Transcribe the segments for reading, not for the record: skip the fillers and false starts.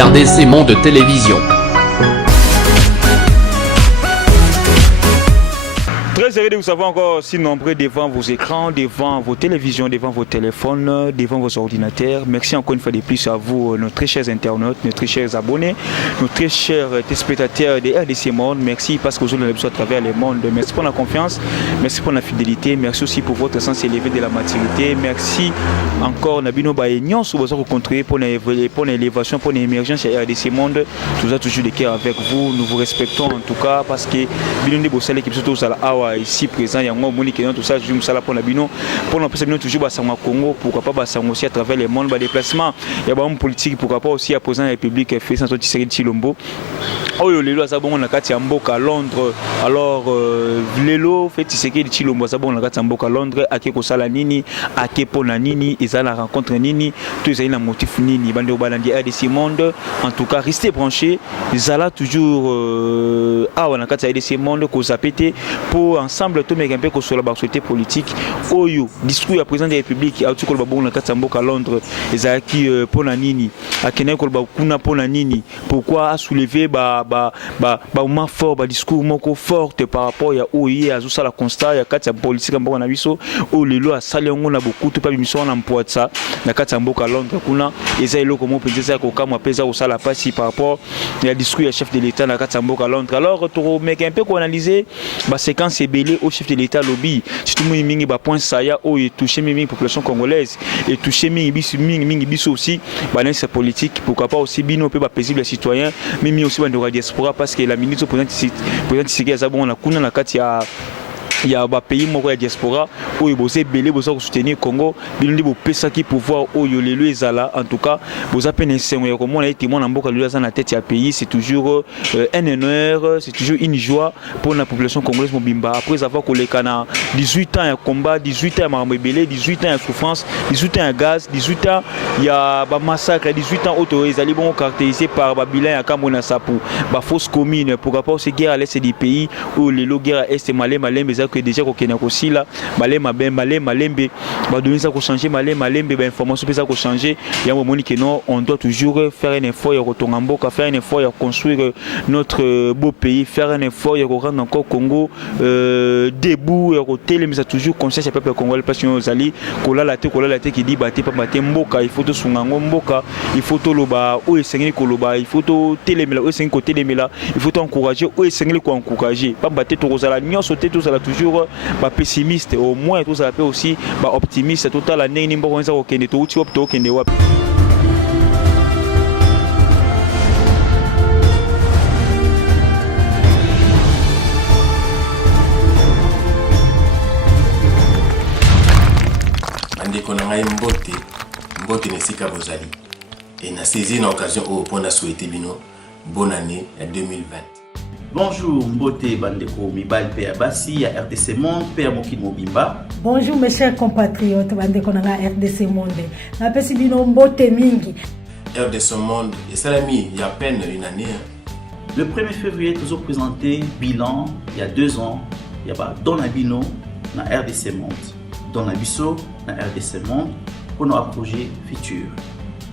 RDC Monde Télévision. Très heureux de vous savoir encore si nombreux devant vos écrans, devant vos télévisions, devant vos téléphones, devant vos ordinateurs. Merci encore une fois de plus à vous, nos très chers internautes, nos très chers abonnés, nos très chers téléspectateurs de RDC Monde. Merci parce que vous avez besoin à travers le monde. Merci pour la confiance, merci pour la fidélité, merci aussi pour votre sens élevé de la maturité. Merci encore Nabino Baïnion, sur vos contribuer pour l'élévation, pour l'émergence de RDC Monde. Nous avons toujours des cœurs avec vous. Nous vous respectons en tout cas parce que Bino de Bossale qui sont à la ici présent, il y a un monde qui est tout ça, je me sala pour la bino, pour l'empêcher toujours au Congo, pourquoi pas aussi à travers le monde, déplacement, il y a un politique, pourquoi pas aussi à présent la République fait sans sortir de Chilombo. Oh yo lelo azabongo na kati ya mboka à Londres, alors lelo fait tiseke de Chilombo azabongo na kati ya mboka à Londres, ake ko sala nini, ake pona nini, ezala rencontre nini, tout ezali na motif nini, bande obalandi RDC Monde, en tout cas restez branchés, ezala toujours na kati ya RDC Monde ko zapete pour ensemble tout mec un peu sur la société politique oyo discours à président de la République a tout ko babongo na kati ya mboka à Londres, ezalaki pona nini, akene ko bakuna pona nini, pourquoi a soulever ma fort discours moko forte par rapport ya oyi a ça la constat ya kati ya politique mboka na biso o lelo a sali ngo na beaucoup to pa bimission na mpoatsa na kati ya mboka Londres kuna eza eloko mo penza ko kama pesa ko sala pasi par rapport ya discours ya chef de l'état na kati ya mboka Londres. Alors to mec un peu ko analyser ba séquence belé au chef de l'état lobby surtout mingi ba point saya o et toucher mingi population congolaise et toucher mingi biso aussi ba dans cette politique pourquoi pas aussi bino pe ba paisible citoyen mimi aussi ba de diaspora parce que la ministre président Tshisekedi azabon na kuna na kati il y a un pays moko ya diaspora où il bosse belé bosse soutenir Congo bilundi bo pesa ki pouvoir o yo lelo ezala en tout cas boza peine sengo ya komona ete mona mboka lelo za na tête ya pays, c'est toujours un honneur, c'est toujours une joie pour la population congolaise mobimba après avoir koleka na 18 ans ya combat, 18 ans ya marambo belé, 18 ans ya souffrance, 18 ans ya gaz, 18 ans ya ba massacre, 18 ans auto ezali bon caractérisé par ba bilan ya kambo na sapu ba fausse commune pour rapport ces guerre à l'est du pays où lelo guerre à est malembe que déjà ko kena ko sila malembe ba donner ça ko changer malembe ba information peut ça ko changer ya moni que non on doit toujours faire un effort ya kotonga mboka, faire un effort ya construire notre beau pays, faire un effort ya ko rendre encore Congo debout ya ko télémisa toujours conscience ya peuple congolais parce que ozali kola la te qui dit baté pas baté mboka, il faut to sungango mboka, il faut to loba o esengeli ko loba, il faut to télémela o esengeli ko télémela, il faut to encourager o esengeli ko encourager pas baté to kozala nyonso te to sala toujours pessimiste, au moins tout ça peut aussi optimiste total la nini mboko nza ko kende to uti opto kende wapi. Ande konanga mbote nesika bozali et na saisi na occasion au pour na souhaiter bino bonne année 2020. Bonjour Mbote Bandeko Mibal Pea Bassi à RDC Monde, Pea Mokin Mobimba. Bonjour mes chers compatriotes Bandeko Nanga RDC Monde. Na pesi bino Mbote Mingi. RDC Monde, et salami, il y a à peine une année. Le 1er février, nous avons présenté bilan il y a 2 ans. Il y a Don Abino na RDC Monde. Don Abisso na RDC Monde pour nos projets futurs.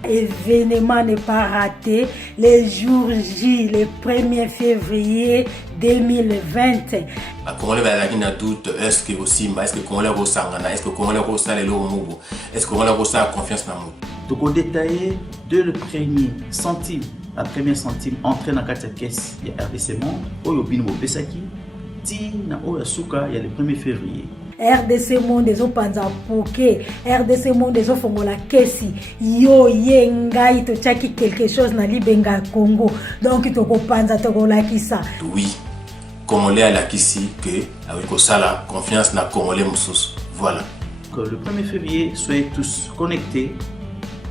Événement n'est pas raté, les jours J, le 1er février 2020. La Congolais va y avoir doute, est-ce que aussi, est-ce que Congolais ressangana, est-ce que Congolais ressent les lots, est-ce que Congolais ressent confiance dans nous. Donc on détaille de le premier centime, la première centime entrée dans la caisse de RDC Monde, au Yobino Pesaki, ti na Oyasuka, il y a le 1er février. RDC Monde ezo panza poke, RDC Monde ezo fongola kesi, yo yenga ito chaki quelque chose na libenga Congo, donc toko panza toko lakisa. Oui, Congolais à la kisi que avec la confiance na Congolais musus. Voilà. Le 1er février, soyez tous connectés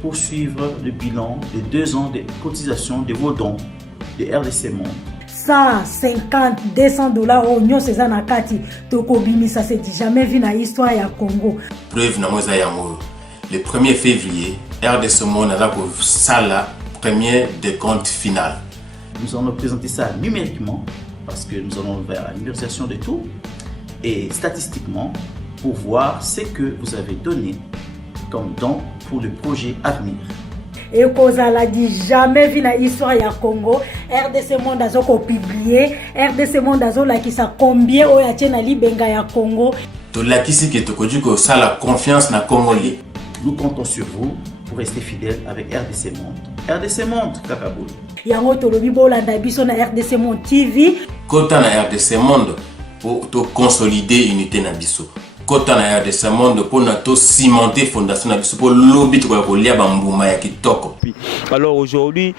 pour suivre le bilan de 2 ans de cotisation de vos dons de RDC Monde. 150, 200 dollars au nyo seza na kati toko bimisa c'est jamais vu na histoire ya Congo. Preuve na moza ya mo. Le 1er février, RDC Monde a pour sala premier décompte final. Nous allons présenter ça numériquement parce que nous allons vers la numérisation de tout et statistiquement pour voir ce que vous avez donné comme don pour le projet à venir. et kozala dit jamais vu na histoire ya Congo RDC Monde azoko publier RDC Monde azola qui ça combien o ya na libenga ya Congo to la kisi ke to koju ko sala confiance na Congolais. Nous comptons sur vous pour rester fidèles avec RDC Monde. RDC Monde Kakabou. Yango tolobi bolanda biso na RDC Monde TV. Kota na RDC Monde pour to consolider unité na biso. Kota na RDC Monde pour na to cimenter fondation na biso pour lobby to ko lia bambuma ya kitoko. Alors aujourd'hui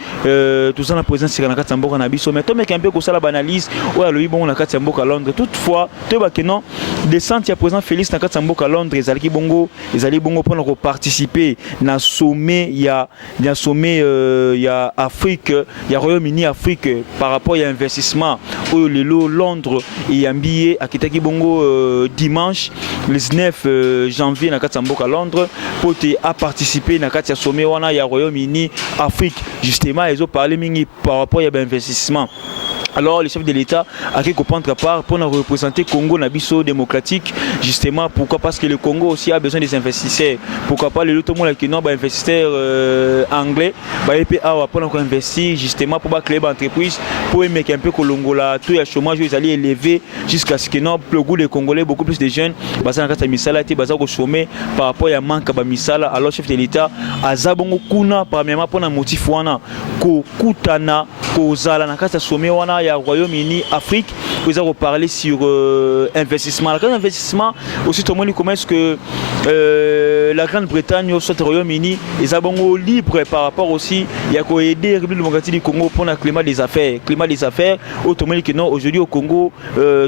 tout ça na présence na Katamboka na biso mais to mec un peu ko sala banalise ou ya lobi bon na Katamboka Londres toutefois to ba que non descente ya président Félix na Katamboka Londres ezali bongo pour nous participer na sommet ya sommet ya Afrique ya Royaume-Uni Afrique par rapport à investissement au lelo Londres et yambié akitaki bongo dimanche le 19 janvier na Katamboka Londres pour à participer na katia sommet wana ya Royaume-Uni Afrique justement ils ont parlé mingi par rapport à l'investissement. Alors le chef de l'État a quelque prendre part pour nous représenter Congo na biso démocratique justement pourquoi parce que le Congo aussi a besoin des investisseurs pourquoi pas le tout le monde qui non investisseurs anglais ba EPA pour nous investir justement pour créer une entreprise pour mettre un peu Kolongola tout le chômage ils allaient élever jusqu'à ce que non le goût des Congolais beaucoup plus de jeunes bazana kata misala été baza ko chômer par rapport à manque ba misala alors chef de l'État azabongo kuna premièrement pour na motif wana ko kutana ko zala na kata sommet wana ya Royaume-Uni Afrique vous avez parlé sur investissement la grande investissement aussi tout le monde comment est-ce que la Grande-Bretagne soit Royaume-Uni ils ont libre par rapport aussi il y a quoi aider la République démocratique du Congo pour le climat des affaires autrement que non aujourd'hui au Congo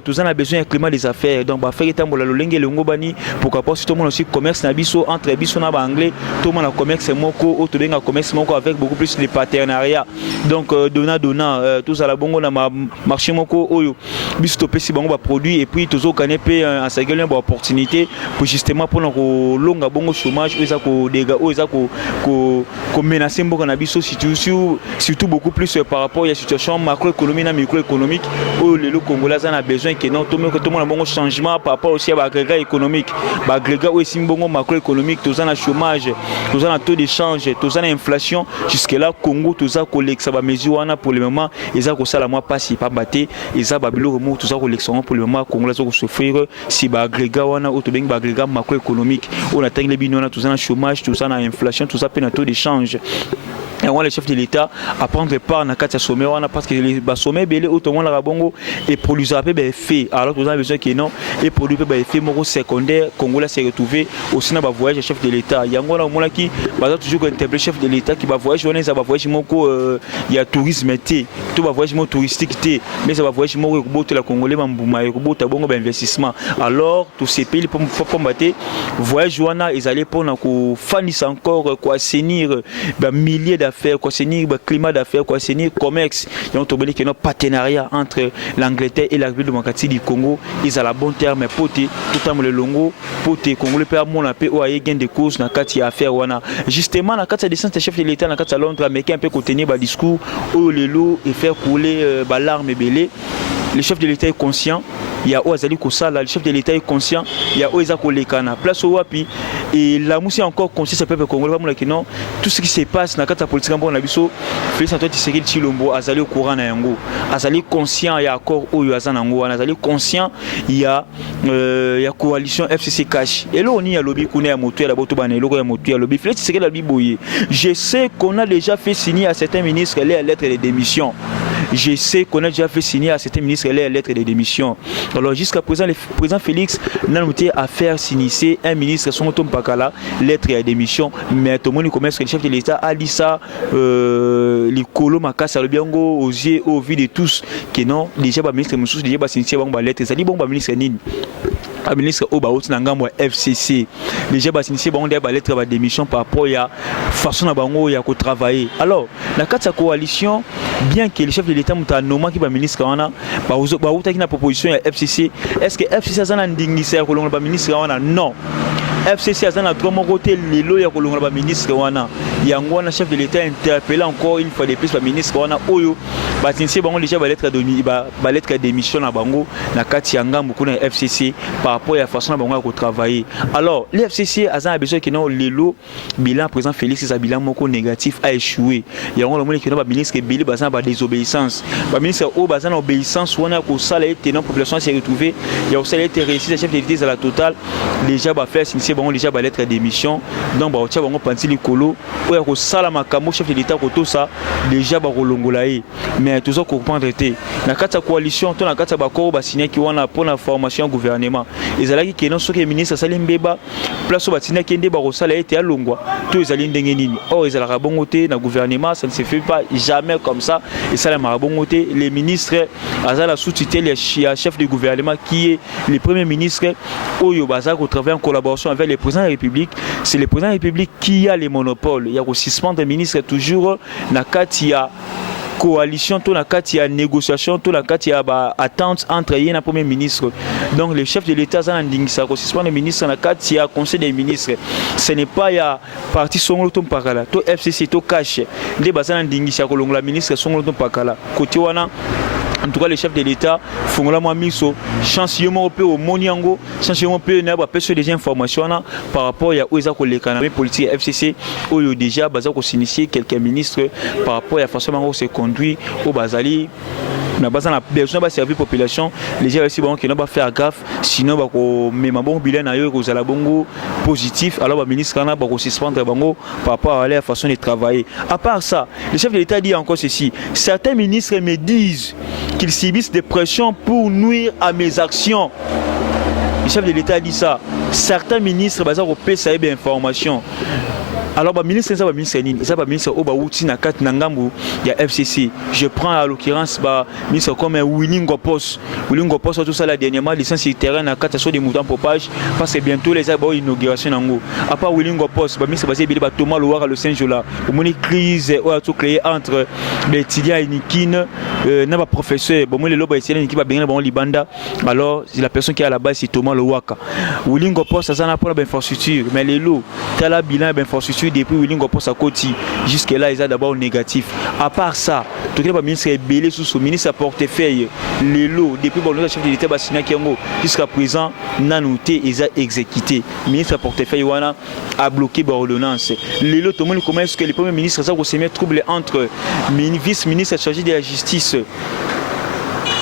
tout ça a besoin d'un climat des affaires donc bah faire étant la lolenge le ngobani pourquoi pas tout le monde aussi commerce na biso entre biso na ba anglais tout le monde a commerce moko auto benga commerce moko avec beaucoup plus de partenariats donc donnant tout ça la bongo na marché moko oyo biso to pesi bango ba produit et puis tozo kanepe en sageli une opportunité pour justement pour nous longa bongo chômage eza ko dega eza ko menacer mboka na biso surtout beaucoup plus par rapport à la situation macroéconomique na microéconomique où le Congolais a besoin que non tout le monde a bon changement par rapport aussi à l'agrégat économique l'agrégat aussi bongo macroéconomique tout ça na chômage tout ça na taux d'échange tout ça na inflation jusque là Congo tout ça collecte ça ba mesure wana pour le moment eza ko sala moi pas si pas batté eza babilo remo tout ça collection pour le moment Congolais ko souffrir si ba agrégat wana auto beng ba agrégat macroéconomique on attend les binona tout ça na chômage tout ça na inflation tout ça peine taux d'échange. Et on le chef de l'État à prendre part dans quatre sommets parce que les sommets belé autrement la bongo et produisent un peu fait alors que vous avez besoin que non et produit peu effet moro secondaire Congolais s'est retrouvé aussi dans voyage chef de l'État yango na mona qui va toujours interpeller chef de l'État qui va voyager on ça va voyager moko il y a tourisme été tout va voyager touristique té mais ça va voyager moko ko boto la Congolais mbuma ko boto bongo investissement alors tous ces pays pour combattre voyage wana ils allaient pour na ko fanisa encore quoi assainir milliers d'affaires, quoi, c'est ni climat d'affaires, quoi, c'est ni commerce. Il y a un partenariat entre l'Angleterre et la République démocratique du Congo. Ils ont la bonne terme, tout le temps le longo, poté, Congo le père mon appel ou aïe gain de cause dans quatre affaires wana. Justement, dans quatre descente chef de l'État dans quatre Londres, américain un peu contenir bas discours, ou le lot et faire couler l'arme et belé. Le chef de l'État est conscient. Il y a Oazali Kosala, le chef de l'État est conscient. Il y a Oeza Kolekana, place au Wapi. Et la Moussi est encore conscient, ce peuple congolais, non, tout ce qui se passe dans la politique, on a vu ça. Félix Antoine Tshisekedi Tshilombo, Azali au courant na yango. Azali conscient, il y a accord Oyo Azanango. Azali conscient, il y a coalition FCC Cash. Et là, on y a lobby qu'on est à moto, à la botobane, et là, moto, à lobby. Félix Tshisekedi a biboyé. Je sais qu'on a déjà fait signer à certains ministres les lettres de démission. Je sais qu'on a déjà fait signer à certains ministres les lettres de démission. Alors jusqu'à présent, le président Félix n'a noté à faire signer un ministre son Tom Pakala lettre de démission. Mais tout le monde commence que le chef de l'État a dit ça, les colons Makassa le biango aux yeux, au vu de tous, que non, déjà le ministre Moussous déjà signé une lettre. Ça dit bon, le ministre Nini. Le ministre Obaout Nangambo FCC. Déjà signé une lettre de démission par rapport à la façon dont il a travaillé. Alors, dans la coalition, bien que le chef de l'État m'a nommé qui est ministre, il a une proposition à FCC. Est-ce que FCC a un ministre? Non. FCC a un trois côté les lois ya kolonga ba ministre wana yango wana chef de l'état interpellé encore une fois de plus ba ministre wana oyo ba tinisi bango déjà ba lettre de démission na bango na kati ya ngambu kuna FCC par rapport à la façon na bango ya ko travailler. Alors le FCC a un besoin que non les lois bilan président Félix sa bilan moko négatif a échoué yango le monde que non ba ministre Bili bazana ba désobéissance ba ministre o bazana obéissance wana ko sala été non population s'est retrouvée il y a aussi été réussi chef de l'état à la totale déjà ba faire signer bango déjà ba lettre de démission donc ba otia bango panti likolo oya ko sala makambo chef de l'état ko to ça déjà ba kolongola ye mais toujours comprendre té na kata coalition to na kata ba ko ba signer ki wana pour la formation gouvernement ezalaki ke non soki ministre sali mbeba place ba signer ki ndé ba ko sala été alongwa to ezali ndenge nini or ezalaka bongo té na gouvernement ça ne se fait pas jamais comme ça et ça la marabongo té les ministres azala sous-tutelle ya chef du gouvernement qui est le premier ministre oyo bazako travailler en collaboration avec le président de la République. C'est le président de la République qui a les monopoles. Il y a aussi suspendre ministre toujours na kati ya coalition, tout na kati ya négociation, tout na kati ya attente entre yé na premier ministre. Donc le chef de l'État a ndingisa ko suspendre ministre na kati ya conseil des ministres. Ce n'est pas ya parti songolo to pakala, to FCC to cash. Nde bazana ndingisa ko longola ministre songolo to pakala. Côté wana en tout cas, le chef de l'État, Fongola Mamiso, chance européen au Moniango, chance européen n'a pas perçu des informations par rapport à où ils ont les canaux politiques FCC, où il y a déjà initié quelques ministres par rapport à la façon dont on se conduit au Bazali. On a besoin de servir la population. Les gens aussi qui n'ont pas fait gaffe, sinon même bon bilan ailleurs aux alabongo positif. Alors le ministre n'a pas suspendre bango par rapport à la façon de travailler. À part ça, le chef de l'État dit encore ceci. Certains ministres me disent qu'ils subissent des pressions pour nuire à mes actions. Le chef de l'État a dit ça. Certains ministres ont payé ça et information. Alors, le ministre, c'est le ministre Obaouti Nakat Nangambu, il y a FCC. Je prends à l'occurrence le ministre comme Willing Gopos. Willing Gopos, tout ça, la dernièrement, licence sur terrain, na sur des moutons popage, parce que bientôt les arbres inauguration nango. À part Willing Gopos, le ministre basé à Thomas Loire le Saint-Jola. Pour une crise créée entre les étudiants et Nikine, n'a pas professeur, bon, les lobes étudiants qui va bien dans Libanda. Alors, la personne qui est à la base, c'est Thomas Loaka. Willing Gopos, ça n'a pas d'infrastructure, mais les lots, t'as la bilan d'infrastructure. Depuis Willing Gopos à côté, jusque-là, ils ont d'abord négatif. À part ça, tout le ministre est belé sous son ministre à portefeuille, les lots, depuis le chef de l'État Bassina Kiango, jusqu'à présent, n'a noté, ils ont exécuté. Le ministre à portefeuille a bloqué l'ordonnance. Les lots, tout le monde commence que le premier ministre a se met trouble entre vice-ministre chargé de la justice.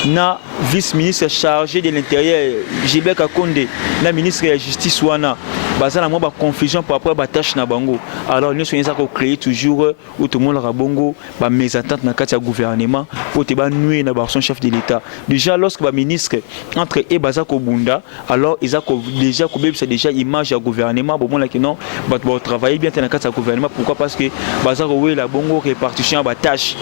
Na vice-ministre chargé de l'intérieur, Gilbert Kakonde, la ministre de la justice wana, bazala mo ba confusion par rapport à ba tâche na bango. Alors nous sommes ça créer toujours où tout le monde a bongo ba mésentente na kati ya gouvernement pour te ba nuer na ba son chef de l'État. Déjà lorsque ba ministre entre et bazako bunda, alors ils a déjà c'est déjà image à gouvernement bon là que non ba travailler bien na kati ya gouvernement. Pourquoi? Parce que bazako oui la bongo répartition ba tâche.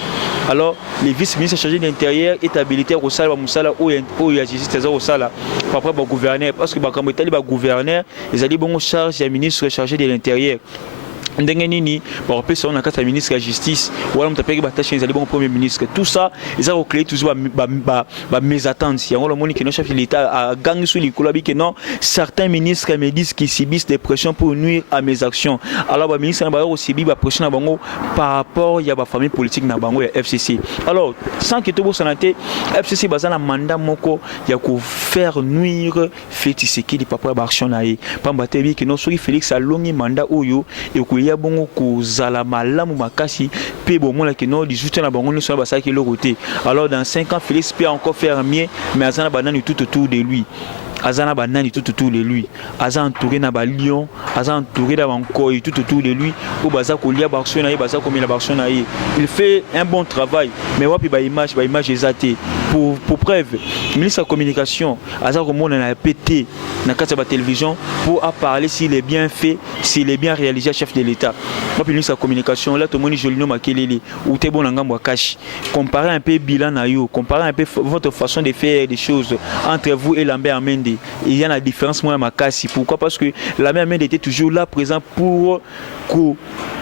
Alors les vice-ministres chargés de l'intérieur est habilité au sala musala ou il y a justice au sala par rapport au gouverneur parce que ba comme état ba gouverneur ils allaient bon charge des ministres chargés de l'intérieur. ndenge nini ba repesa on a kata ministre de la justice wala mtapeki batache ezali bon premier ministre tout ça ils ont créé toujours ba mésattentes yango le moni que chef de l'État a gagné sous likolabi que non certains ministres me disent qu'ils subissent des pressions pour nuire à mes actions. Alors ba ministre na ba aussi bi ba pression na bango par rapport ya ba famille politique na bango ya FCC. Alors sans que tout santé FCC bazana mandat moko ya ko faire nuire Félix Tshisekedi papa ba action na ye pamba tebi que non soki Félix alongi mandat oyo et il y a bon kozala malamu makasi pe bon la que non 18 na bango nous ba ça qui le côté. Alors dans 5 ans Félix peut encore faire mieux mais azana banani tout autour de lui. Azana banani tout autour de lui. Azana entouré na ba lion, azana entouré na bankoy tout autour de lui. Pour baza ko lia baction na ye baza ko la baction na ye. Il fait un bon travail mais wapi ba image exatée. Pour preuve, le ministre de la communication azana ko mona na pété na kati ba télévision pour parler s'il est bien fait, s'il est bien réalisé chef de l'État. Wapi le ministre de la communication là tout le monde Jolino Makelele ou te bon ngambo cash. Comparer un peu bilan na yo, comparer un peu votre façon de faire des choses entre vous et Lambert Mende. Il y a une différence moi ma casse. Pourquoi? Parce que la même était toujours là présent pour que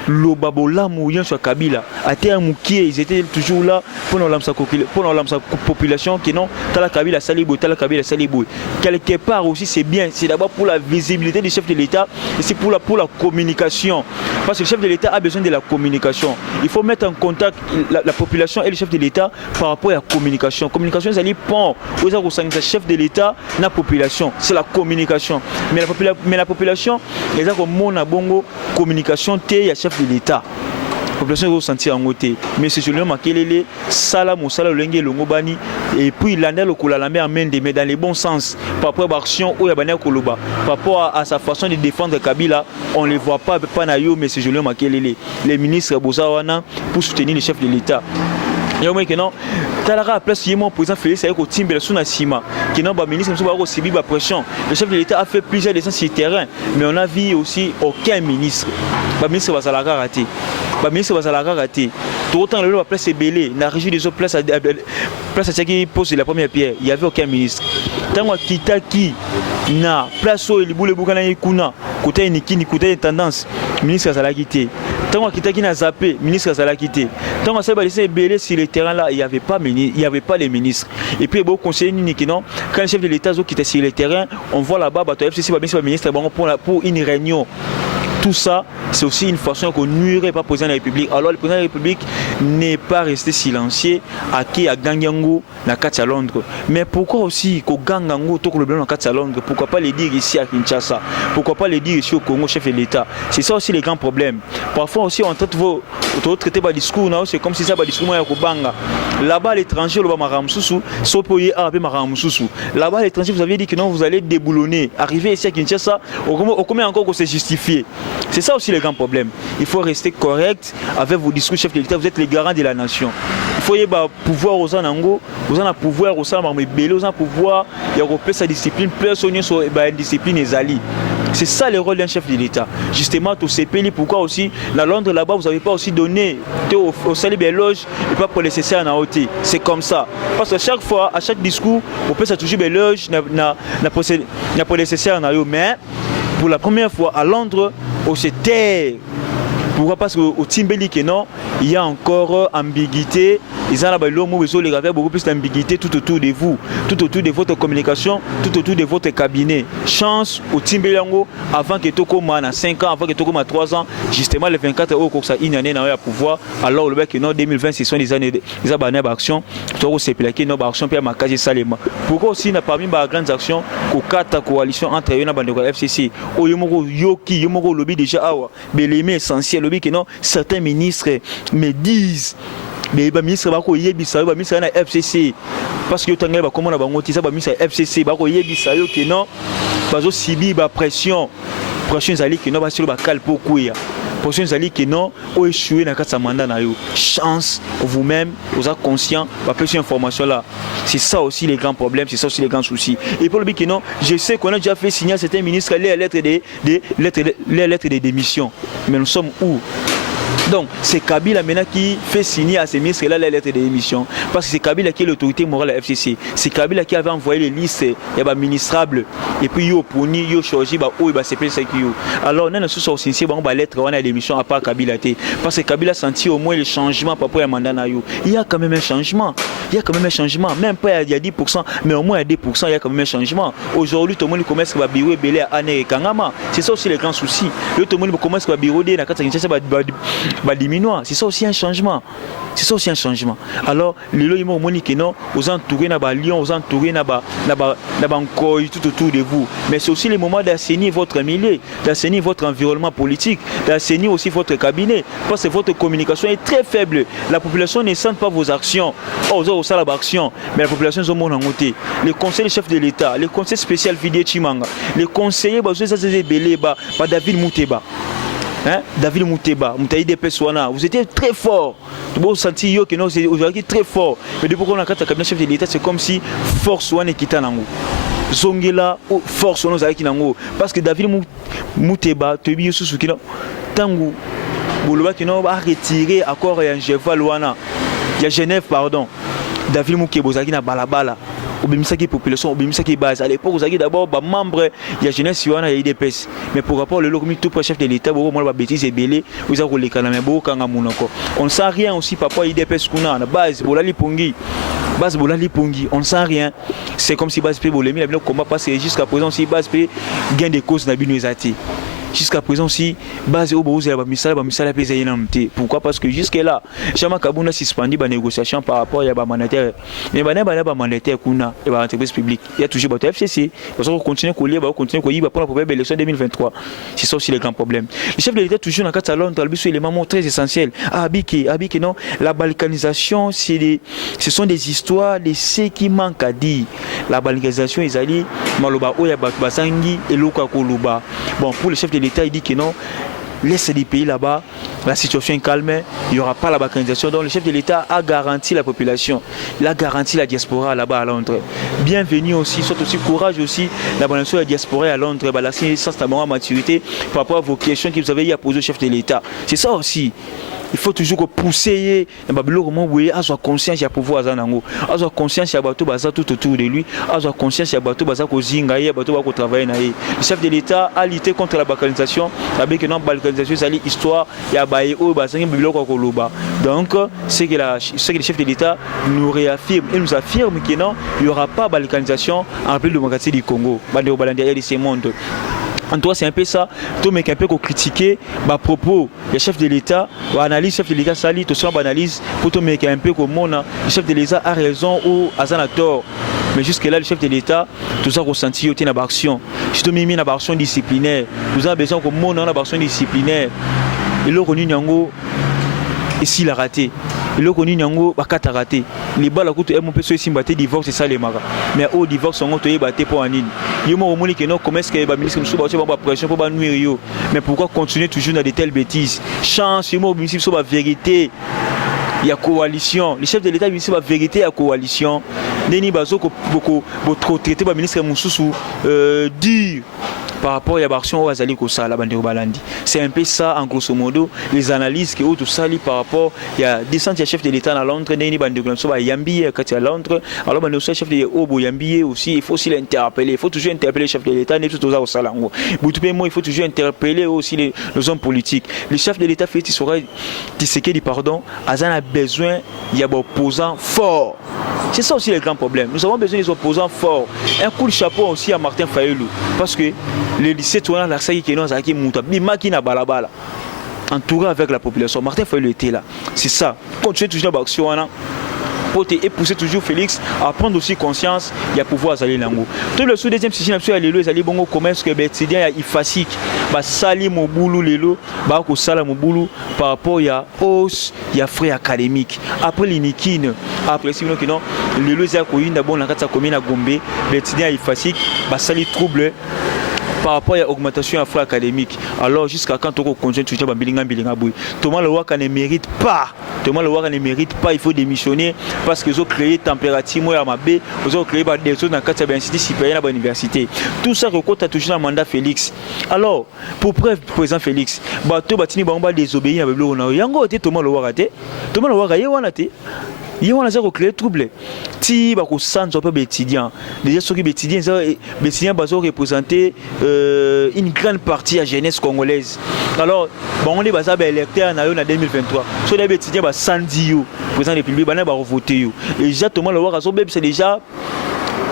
le babola mouillant sur Kabila a été moukié, ils étaient toujours là pour la population qui non tala Kabila Salibou, tala Kabila Salibou. Quelque part aussi c'est bien, c'est d'abord pour la visibilité du chef de l'État et c'est pour la communication. Parce que le chef de l'État a besoin de la communication. Il faut mettre en contact la population et le chef de l'État par rapport à la communication. Communication, c'est le pont aux chef de l'État et la population. C'est la communication. Mais la population, les gens comme mon bongo communication, il y a chef de l'État. La population va sentir en côté. Mais c'est Julien Makelele, Salam, Salam, Lengue, Longobani, et puis l'année le Koula, la mer amène mais dans les bons sens. Par rapport à l'action, où il y a Bané Koloba. Par rapport à sa façon de défendre Kabila, on ne les voit pas, mais c'est Julien Makelele. Les ministres Bozawana pour soutenir le chef de l'État. Il y a un que non, Talara place mon président Félix Ayoko Timbe sous Nassima, qui n'a pas ministre, mais aussi subi la pression. Le chef de l'État a fait plusieurs descentes sur le terrain, mais on a vu aussi aucun ministre. Le ministre va s'alara rater. Le ministre va s'alara rater. Tout autant le la place est belé, la régie des autres places à qui pose la première pierre, il n'y avait aucun ministre. Tant que Kitaki na place où il boule boucana kuna, côté Nikini, côté tendance, ministre va s'alara quitter. Tant que Kitaki n'a zappé, ministre va s'alara quitter. Tant que ça va laisser belé sur le terrain là, il n'y avait pas les ministres. Et puis bon conseiller Niki non, quand le chef de l'État qui était sur le terrain, on voit là-bas bateau FCC ministre pour une réunion. Tout ça, c'est aussi une façon qu'on nuirait pas président de la République. Alors le président de la République n'est pas resté silencieux à qui a Gangango na Katia Londres. Mais pourquoi aussi qu'au Gangango tout le problème na Katia Londres? Pourquoi pas le dire ici à Kinshasa? Pourquoi pas le dire ici au Congo, chef de l'État? C'est ça aussi les grands problèmes. Parfois aussi on traite vos traiter par discours, c'est comme si ça par discours ya Kobanga. Là-bas à l'étranger, le Maram Soussou, Sopoye Arabe Maram Soussou. Là-bas à l'étranger, vous aviez dit que non, vous allez déboulonner. Arriver ici à Kinshasa, au combien encore que c'est justifié? C'est ça aussi le grand problème. Il faut rester correct avec vos discours, chef de l'État. Vous êtes les garants de la nation. Il faut y avoir pouvoir aux Anango, vous en avez pouvoir aux Anango, vous en pouvoir, il y a sa discipline, plus on sur la discipline et Zali. C'est ça le rôle d'un chef de l'État. Justement, tous ces pays, pourquoi aussi, dans Londres là-bas, vous n'avez pas aussi donné au salib éloge et pas pour laisser ça en AOT. C'est comme ça. Parce que chaque fois, à chaque discours, on peut toujours éloge, n'a pas laisser ça en AOT. Mais pour la première fois à Londres, on s'est taire. Pourquoi? Parce qu'au Timbeli, il y a encore ambiguïté. Ils ont beaucoup plus d'ambiguïté tout autour de vous, tout autour de votre communication, tout autour de votre cabinet. Chance au Timbeli avant que tu commences à 5 ans, avant que tu commences à 3 ans, justement les 24 euros que ça une année à pouvoir. Alors le bec 2020, ce sont des années des abonnés d'action. Tu as aussi plaqué nos actions puis à ma case Salema. Pourquoi aussi n'a pas mis ma grande action qu'au 4 coalition entre eux et FCC. Au Yomoro Yoki, Yomoro lobby déjà awa, l'élément essentiel lobby que non certains ministres me disent. Mais les ministres vont y aller, les ministres na FCC parce que tant que comment on va monter ça, les ministres FCC vont y aller, ça y est que non, parce que subir la pression zali que non, parce que le bacal pour courir. Pression zali que non, ou échouer dans quatre mandats na yo. Chance vous-même, vous êtes conscient, pas plus d'informations là. C'est ça aussi les grands problèmes, c'est ça aussi les grands soucis. Et pour le but que non, je sais qu'on a déjà fait signer à certains ministres les lettres de démission. Mais nous sommes où? Donc, c'est Kabila maintenant qui fait signer à ces ministres-là les lettres de démission. Parce que c'est Kabila qui est l'autorité morale de la FCC. C'est Kabila qui avait envoyé les listes ministrables. Et puis, il y a puni, il y a changé, il y a CP5. Alors, on a une sincère, on a lettre, on a l'émission à part Kabila. Parce que Kabila a senti au moins le changement par rapport à mandat. Il y a quand même un changement. Il y a quand même un changement. Même pas il y a 10%, mais au moins il y a 10%, il y a quand même un changement. Aujourd'hui, tout le monde commence à birouer Belé à Anne et Kangama. C'est ça aussi les grands soucis. Tout le monde commence à birouer dans la carte diminois. C'est ça aussi un changement. C'est ça aussi un changement. Alors, les lois moniques non, vous entourez na Lyon, vous entourez na Bankoy tout autour de vous. Mais c'est aussi le moment d'assainir votre milieu, d'assainir votre environnement politique, d'assainir aussi votre cabinet, parce que votre communication est très faible. La population ne sent pas vos actions. Oh, vous avez ça l'action, mais la population est mon côté. Les conseillers chefs de l'État, les conseillers spéciaux Vidé Chimanga, les conseillers David Mouteba. David Mouteba, vous étiez très fort. Vous sentez que vous êtes très fort. Mais depuis qu'on a le cabinet chef de l'État, c'est comme si force ou quitta nango. Zongela force ou qui nango. Parce que David Mouteba, tu es sous qui tango. Bouloba qui n'a pas retiré accord et un Genève, pardon. David Mouteba qui n'a balabala. obimisaki population obimisaki base à l'époque vous avez d'abord ba membre il y a jeunesse wana ya IDPS mais pour rapport le lokomi tout chef de l'état beaucoup moi ba bêtise ebelé vous avez koleka na mais beaucoup kanga munoko on ne sait rien aussi papa IDPS kuna na base bolali pongi base bolali pongi on ne sait rien c'est comme si base pe bolemi la bino combat passer jusqu'à présent si base pe gain de cause na bino ezati jusqu'à présent si base au bozo ba misala pesa yena mté pourquoi parce que jusque là Chama Kabunda suspendu ba négociation par rapport ya ba mandataire mais ba mandataire kuna et ba entreprise publique il y a toujours ba FCC parce qu'on continue coller ba continuer koyiba pour la première élection 2023 c'est ça aussi le grand problème le chef de l'état toujours dans quatre Londres albiso élément très essentiel abiki non la balkanisation ce sont des histoires de ce qui manque à dire la balkanisation ezali maloba oya ba basangi eloka koluba bon pour le chef de l'État il dit que non, laisse des pays là-bas, la situation est calme, il n'y aura pas la balkanisation. Donc le chef de l'État a garanti la population, il a garanti la diaspora là-bas à Londres. Bienvenue aussi, soit aussi courage aussi, la balance de la diaspora à Londres, la sens de maturité par rapport à vos questions que vous avez à poser au chef de l'État. C'est ça aussi. Il faut toujours pousser à conscience à pouvoir à conscience à bateau baza tout autour de lui à conscience à bateau baza kozinga ya bateau ba travailler na ye le chef de l'État a lutté contre la balkanisation avec non balkanisation c'est l'histoire ya baye o bazangi biloko koloba donc c'est que le chef de l'État nous réaffirme et nous affirme que non il y aura pas balkanisation en pleine démocratie du Congo bande balandi de ce monde. En tout cas, c'est un peu ça. Tout mais un peu critiquer à propos le chef de l'État, analyse chef de l'État sali, tout ça analyse pour tout mais un peu comme le chef de l'État a raison ou a tort. Mais jusque là le chef de l'État tout ça ressenti au une action. Surtout mis une action disciplinaire. Nous avons besoin comme mon action disciplinaire. Et le connu Nyango ici il a raté. Le connu Nyango bakata raté. Les balles à côté mon personne simbaté divorce c'est ça les magas. Mais au divorce on toyé batté pour anine. Yo mo moni que non comment est-ce que ba ministre musu ba pression pour ba nuire yo. Mais pourquoi continuer toujours dans de telles bêtises? Chance yo mo ministre so ba vérité. Il y a coalition. Le chef de l'État ministre ba vérité à coalition. Neni bazo ko trop traité ba ministre mususu dire par rapport à l'action aux alliés ça la bande balandi. C'est un peu ça en grosso modo les analyses que tout ça par rapport il y a descente chef de l'État à Londres neni bande so ba yambi quand à Londres alors bande chef de Obo yambi aussi il faut aussi l'interpeller il faut toujours interpeller le chef de l'État ne tout ça au salango boutupé moi il faut toujours interpeller aussi les hommes politiques les chefs de l'État fait il sera Tshisekedi pardon azan a besoin il y a des opposants forts. C'est ça aussi le grand problème. Nous avons besoin des opposants forts. Un coup de chapeau aussi à Martin Fayulu parce que le lycée tourne la saïe qui nous a qui monte bima qui na balabala entouré avec la population. Martin Fayulu était là. C'est ça. Continuez toujours l'action et pousser toujours Félix à prendre aussi conscience il y a pouvoir aller lango. Tout le deuxième système sur les ali bongo commerce que bétidien il facile ba sali mobulu lelo ba ko sala mobulu par rapport ya hausse ya frais académiques après l'inikine après sinon que non lelo za ko yinda bon na kata commune à Gombe bétidien il facile ba sali trouble par rapport à l'augmentation des frais académiques. Alors jusqu'à quand on continue toujours à bilinga boui. Thomas Lewaka ne mérite pas. Thomas Lewaka ne mérite pas. Il faut démissionner parce qu'ils ont créé température moi à ma baie. Ils ont créé des choses dans le cadre de l'université supérieure à l'université. Tout ça recompte toujours un mandat Félix. Alors pour preuve président Félix, bateau batini bamba désobéir avec le yango était Thomas Lewaka té. Thomas Lewaka yéwanate. Ils ont créé trouble. Si bah sans peu étudiants, déjà ceux qui étudiants baso représenter une grande partie à jeunesse congolaise. Alors bon on est basé à électeur en 2023. Ceux les étudiants bah sans dire président de la République bah voter yo. Et exactement le voir c'est déjà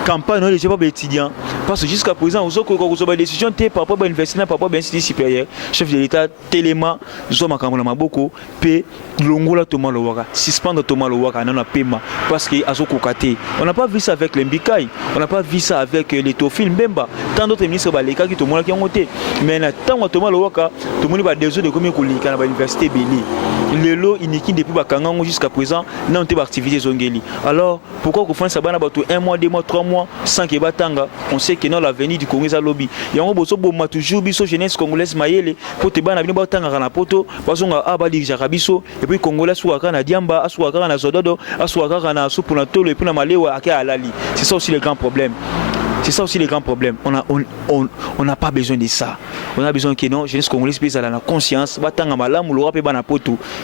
campagne non les pas étudiants parce que jusqu'à présent aux autres des décisions par rapport à l'université par rapport à l'institut supérieur chef de l'État téléma zoma kamona beaucoup pe longola Thomas Lewaka suspendre Thomas Lewaka non paiement parce que azoko kate on n'a pas vu ça avec l'Mbikai on n'a pas vu ça avec les Tofil Mbemba tant d'autres ministres baleka qui Thomas qui ont voté mais tant Thomas Lewaka tout le monde va désolé de combien kolika na l'université Béni le lot iniki depuis bakangango jusqu'à présent non te activité zongeli alors pourquoi qu'on fait ça bana bato 1 mois 2 mois 3 mois sans que batanga on sait que non l'avenir du Congo est lobby yango boso boma toujours biso jeunesse congolaise mayele pour te bana bino batanga na poto bazonga abali jarabiso et puis congolais suaka na diamba asuaka na zododo asuaka na supuna tolo et puis na malewa aka alali c'est ça aussi le grand problème. C'est ça aussi le grand problème. On n'a pas besoin de ça. On a besoin que non, jeunesse congolaise puisse avoir la conscience.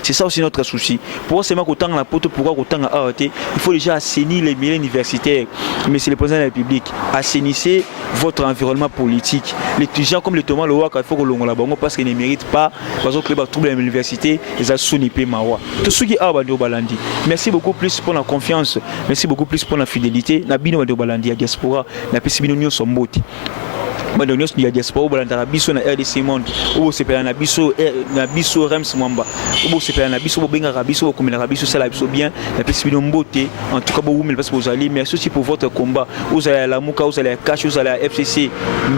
C'est ça aussi notre souci. Pourquoi c'est qu'autant la poto, pourquoi autant à AOT, il faut déjà assainir les milieux universitaires. Mais c'est le président de la République. Assainissez votre environnement politique. Les gens comme le Thomas Loa, il faut que l'on la bango parce qu'ils ne méritent pas. Parce que les troubles à l'université, ils ont sonipé mawa. Tout ce qui a au Balandi. Merci beaucoup plus pour la confiance. Merci beaucoup plus pour la fidélité. Nabino au Balandi, à diaspora, la Pessimino Somboti. Nous sommes diaspora na RDC Monde ou c'est na biso Rems Mwamba ou c'est na biso benga biso comme na biso ça la biso bien la possibilité mbote en tout cas beaucoup parce que vous allez merci aussi pour votre combat vous allez la muka vous allez la cash vous allez la FCC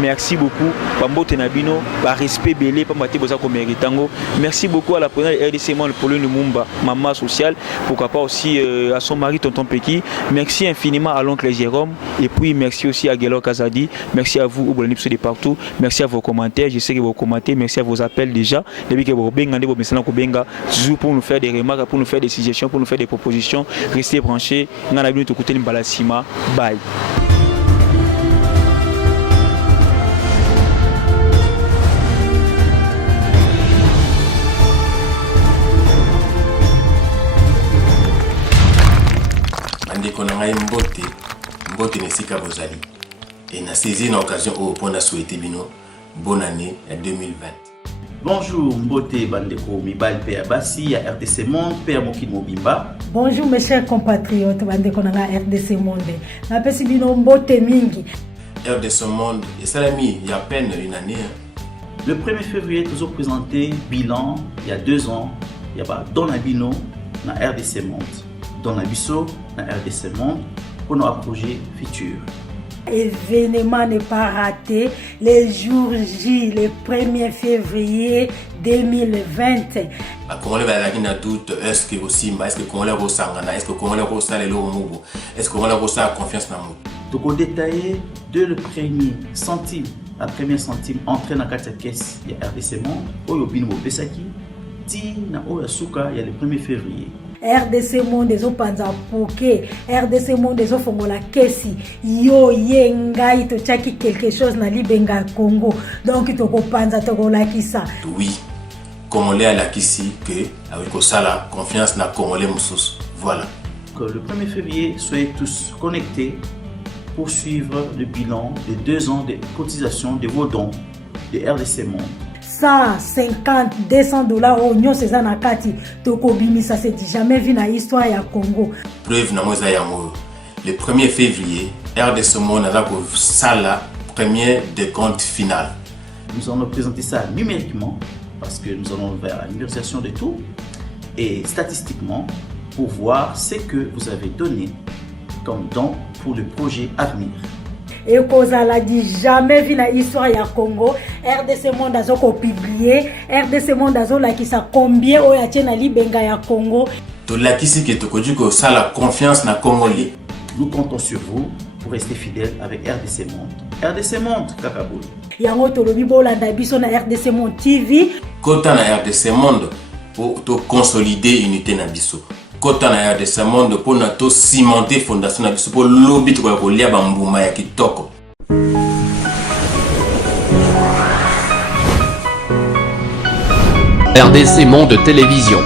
merci beaucoup mbote na bino par respect belé pas maté boza comme méritango merci beaucoup à la présidente RDC Monde pour le Numumba maman sociale pourquoi pas aussi à son mari tonton Peki merci infiniment à l'oncle Jérôme et puis merci aussi à Gelo Kazadi merci à vous de partout. Merci à vos commentaires. Je sais que vous commentez. Merci à vos appels déjà. Depuis que vous bengandez vos messages toujours pour nous faire des remarques, pour nous faire des suggestions, pour nous faire des propositions. Restez branchés. Nous allons tout écouter Mbalasima. Bye. Andeko na ngai mbote nesika bozali. Et na saisi une occasion pour nous souhaiter bonne année 2020. Bonjour Mbote Bandeko Mibal Pea Bassi à RDC Monde, Pea Mokin Mobimba. Bonjour mes chers compatriotes Bandeko na RDC Monde. Na pesi bino Mbote mingi. RDC Monde, et ça l'a mis il y a à peine une année. Le 1er février, nous avons présenté bilan il y a 2 ans. Il y a Don Abino na RDC Monde. Don Abisso na RDC Monde pour nos projets futurs. Événement n'est pas raté, le jour J, le 1er février 2020. Congolais va doute, est-ce que aussi, est-ce que Congolais Rosangana, est-ce que Congolais Rosa les Lomobo, est-ce que Congolais Rosa confiance dans nous? Donc on détaillé de le premier centime, la première centime entrée dans la caisse, il y a RDC Monde, Oyobino Pesaki, Ti na Oyasuka, il y a le 1er février. RDC Monde ezo panza poke RDC Monde ezo fongola kesi yo yengai to chaki quelque chose na libenga Congo donc toko panza toko lakisa oui Congolais à la kisi que avec la confiance na Congolais musus voilà que le 1er février soyez tous connectés pour suivre le bilan de 2 ans de cotisation de vos dons de RDC Monde. 150, 200 dollars au nyo c'est na kati toko bimisa c'est jamais vu na histoire ya Congo. Preuve na moza ya mo. Le 1er février, RDC Monde a ko sala premier décompte final. Nous allons présenter ça numériquement parce que nous allons vers la numérisation de tout et statistiquement pour voir ce que vous avez donné comme don pour le projet à venir. Et kozala dit jamais vu la histoire ya Congo RDC Monde azoko publier RDC Monde azola qui ça combien o ya tena libenga ya Congo to la kisi ke to koju ko ça la confiance na Congolais. Nous comptons sur vous pour rester fidèles avec RDC Monde. RDC Monde Kakabou. Yango tolobi bolanda biso na RDC Monde TV. Kota na RDC Monde pour to consolider unité na biso. Kota na RDC Monde pour na to cimenter fondation na biso pour lobby to ko lia bambuma ya kitoko. RDC Monde Télévision.